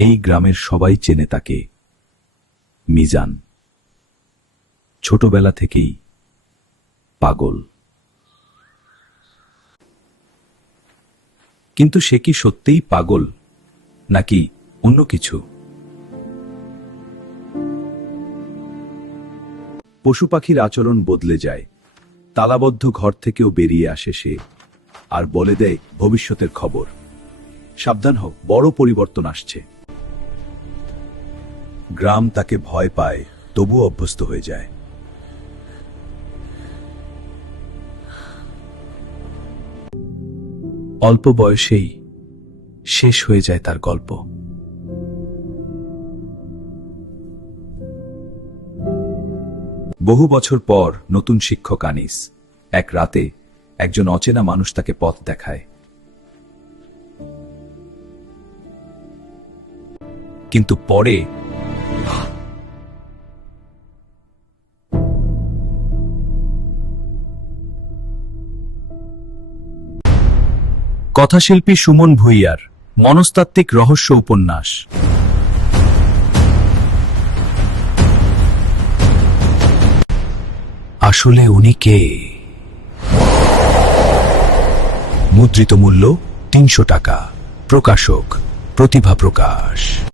এই গ্রামের সবাই চেনে তাকে, মিজান। ছোটবেলা থেকেই পাগল। কিন্তু সে কি সত্যিই পাগল, নাকি অন্য কিছু? পশু পাখির আচরণ বদলে যায়। তালাবদ্ধ ঘর থেকেও বেরিয়ে আসে সে, আর বলে দেয় ভবিষ্যতের খবর। সাবধান হোক, বড় পরিবর্তন আসছে। গ্রাম তাকে ভয় পায়, তবুও অভ্যস্ত হয়ে যায়। অল্প বয়সেই শেষ হয়ে যায় তার গল্প। বহু বছর পর নতুন শিক্ষক আনিস। এক রাতে একজন অচেনা মানুষ তাকে পথ দেখায়। কিন্তু পরে কথাশিল্পী সুমন ভূঁইয়ার মনস্তাত্ত্বিক রহস্য উপন্যাস। আসলে উনি কে? মুদ্রিত মূল্য ৩০০ টাকা। প্রকাশক প্রতিভা প্রকাশ।